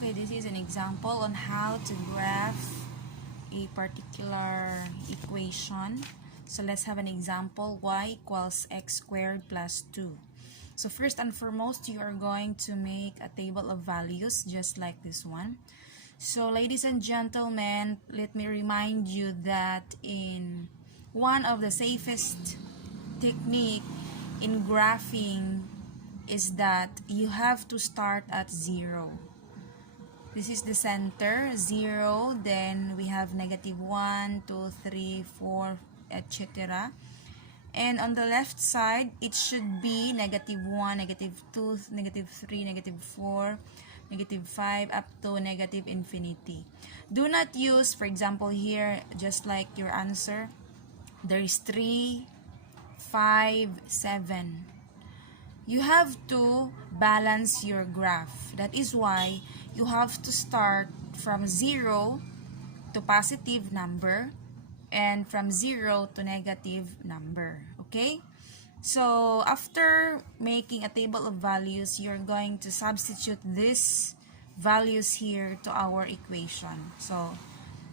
Okay, this is an example on how to graph a particular equation. So let's have an example. Y equals x squared plus 2. So first and foremost, you are going to make a table of values just like this one. So ladies and gentlemen, let me remind you that in one of the safest technique in graphing is that you have to start at 0. This is the center, 0, then we have negative 1, 2, 3, 4, etc. And on the left side, it should be negative 1, negative 2, negative 3, negative 4, negative 5, up to negative infinity. Do not use, for example, here, just like your answer, there is 3, 5, 7. You have to balance your graph. That is why you have to start from 0 to positive number and from 0 to negative number. Okay? So, after making a table of values, you're going to substitute these values here to our equation. So,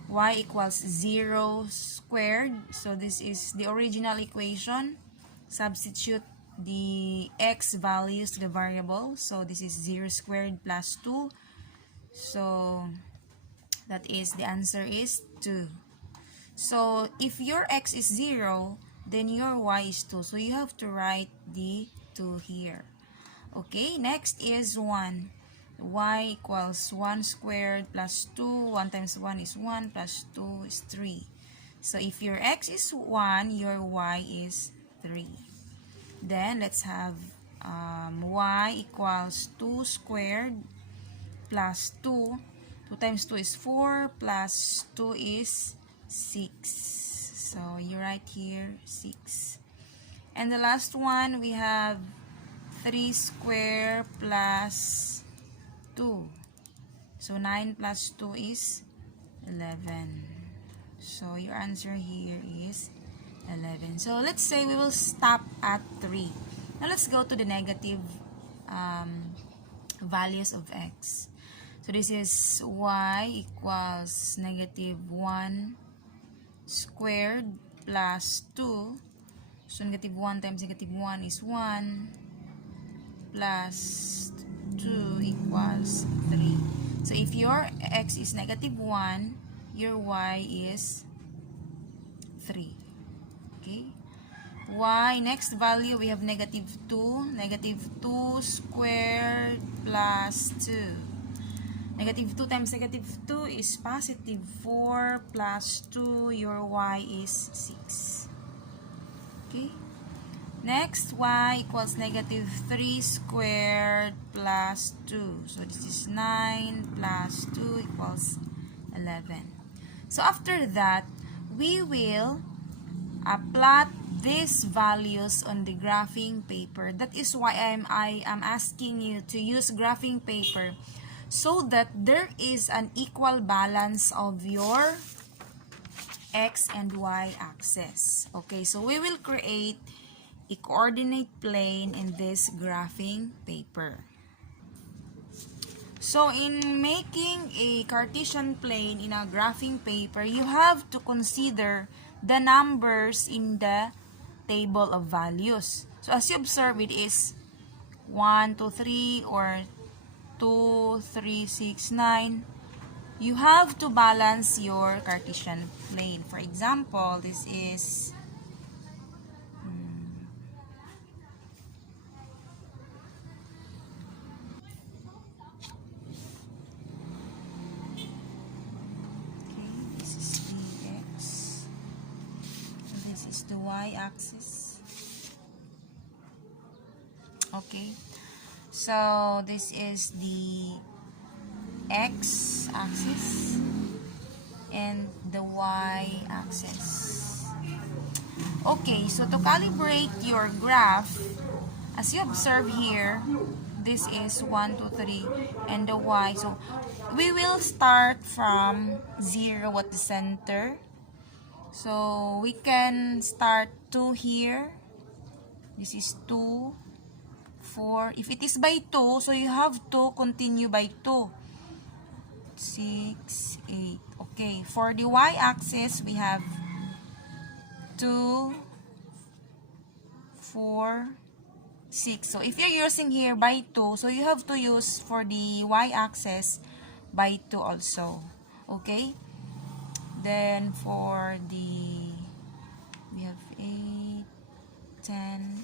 y equals 0 squared. So, this is the original equation. Substitute the x values to the variable. So, this is 0 squared plus 2. So, that is, the answer is 2. So, if your x is 0, then your y is 2. So, you have to write the 2 here. Okay, next is 1. Y equals 1 squared plus 2. 1 times 1 is 1 plus 2 is 3. So, if your x is 1, your y is 3. Then, let's have y equals 2 squared plus 2. 2 times 2 is 4 plus 2 is 6. So, you write here 6. And the last one, we have 3 squared plus 2. So, 9 plus 2 is 11. So, your answer here is 11. So, let's say we will stop at 3. Now, let's go to the negative values of x. So, this is y equals negative 1 squared plus 2. So, negative 1 times negative 1 is 1 plus 2 equals 3. So, if your x is negative 1, your y is 3. Okay? Y, next value, we have negative 2. Negative 2 squared plus 2. Negative 2 times negative 2 is positive 4 plus 2. Your y is 6. Okay? Next, y equals negative 3 squared plus 2. So, this is 9 plus 2 equals 11. So, after that, we will plot these values on the graphing paper. That is why I am asking you to use graphing paper so that there is an equal balance of your x and y axis. Okay, so we will create a coordinate plane in this graphing paper. So, in making a Cartesian plane in a graphing paper, you have to consider the numbers in the table of values. So, as you observe, it is 1, 2, 3 or 2, 3, 6, 9. You have to balance your Cartesian plane. For example, this is this is the x. This is the y-axis. Okay. So, this is the x-axis and the y-axis. Okay, so to calibrate your graph, as you observe here, this is 1, 2, 3, and the y. So, we will start from 0 at the center. So, we can start 2 here. This is 2, 4. If it is by 2, so you have to continue by 2. 6, 8. Okay, for the y-axis, we have 2, 4, 6. So, if you're using here by 2, so you have to use for the y-axis by 2 also. Okay? Then, for the, we have 8, 10.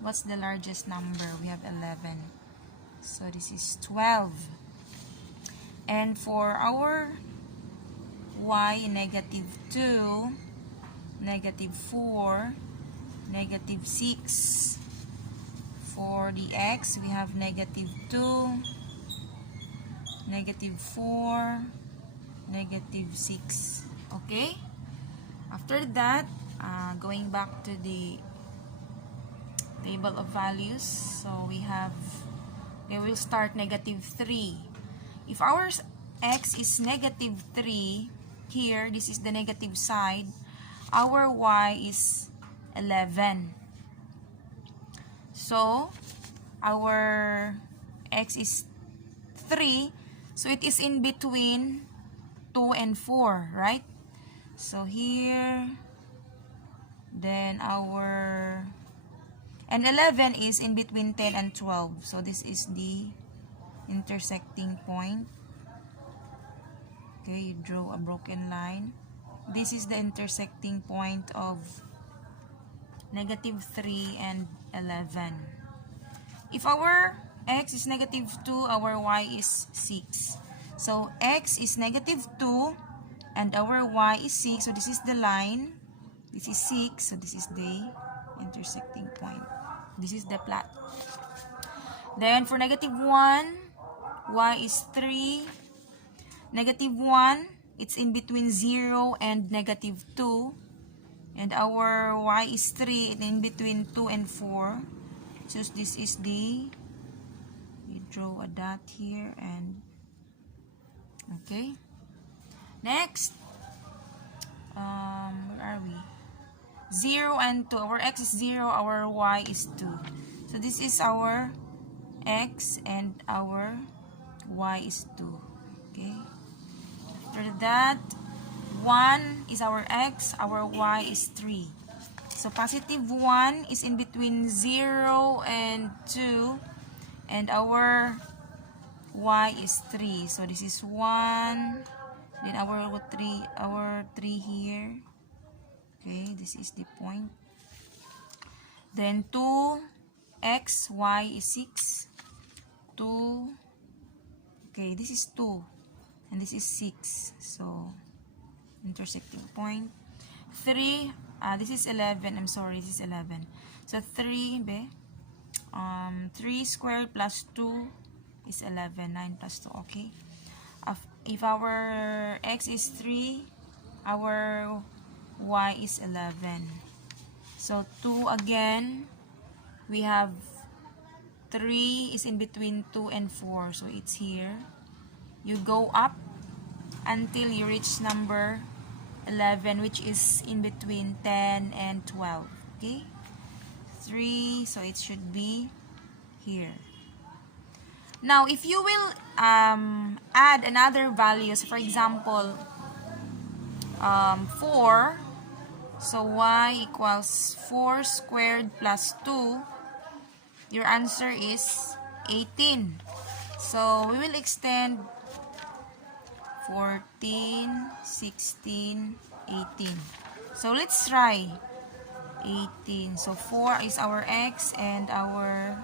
What's the largest number? We have 11. So, this is 12. And for our y, negative 2, negative 4, negative 6. For the x, we have negative 2, negative 4, negative 6. Okay? After that, going back to the table of values, so we will start negative 3. If our x is negative 3, here, this is the negative side, our y is 11. So, our x is 3, so it is in between 2 and 4, right? So, here, then and 11 is in between 10 and 12. So, this is the intersecting point. Okay, you draw a broken line. This is the intersecting point of negative 3 and 11. If our x is negative 2, our y is 6. So, x is negative 2 and our y is 6. So, this is the line. This is 6. So, this is the intersecting point. This is the plot. Then, for negative 1, y is 3. Negative 1, it's in between 0 and negative 2. And our y is 3, in between 2 and 4. So, this is we draw a dot here and, okay. Next, where are we? 0 and 2. Our x is 0, our y is 2. So, this is our x and our y is 2. Okay. After that, 1 is our x, our y is 3. So, positive 1 is in between 0 and 2. And our y is 3. So, this is 1. Then our 3 here. Okay, this is the point. Then 2, x, y is 6. 2. Okay, this is 2. And this is 6. So, intersecting point. 3, this is 11. I'm sorry, this is 11. So, 3 squared plus 2 is 11. 9 plus 2, okay? If our x is 3, our y is 11. So, 2 again. We have 3 is in between 2 and 4. So, it's here. You go up until you reach number 11, which is in between 10 and 12. Okay? 3, so it should be here. Now, if you will add another values, for example, 4, so y equals 4 squared plus 2, your answer is 18. So, we will extend 14, 16, 18. So, let's try 18. So, 4 is our x and our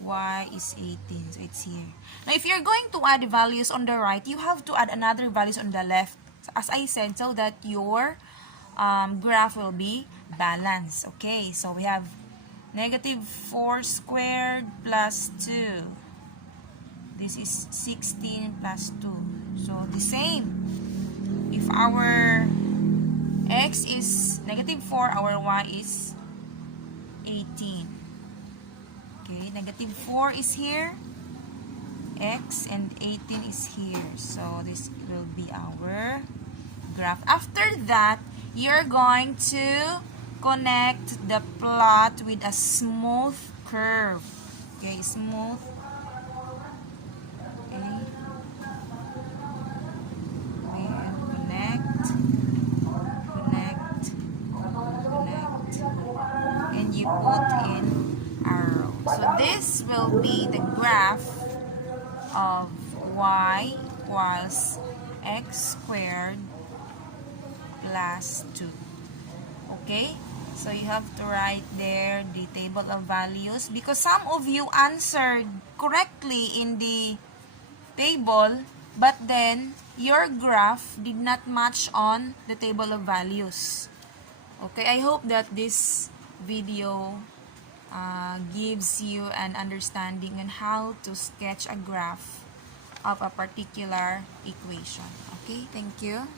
y is 18. So, it's here. Now, if you're going to add values on the right, you have to add another values on the left. As I said, so that your graph will be balanced. Okay, so we have negative 4 squared plus 2. This is 16 plus 2. So, the same. If our x is negative 4, our y is 18. Okay, negative 4 is here. X and 18 is here. So, this will be our graph. After that, you're going to connect the plot with a smooth curve. Okay, smooth. Okay. this will be the graph of y equals x squared plus 2. Okay? So you have to write there the table of values because some of you answered correctly in the table, but then your graph did not match on the table of values. Okay, I hope that this video gives you an understanding on how to sketch a graph of a particular equation. Okay, thank you.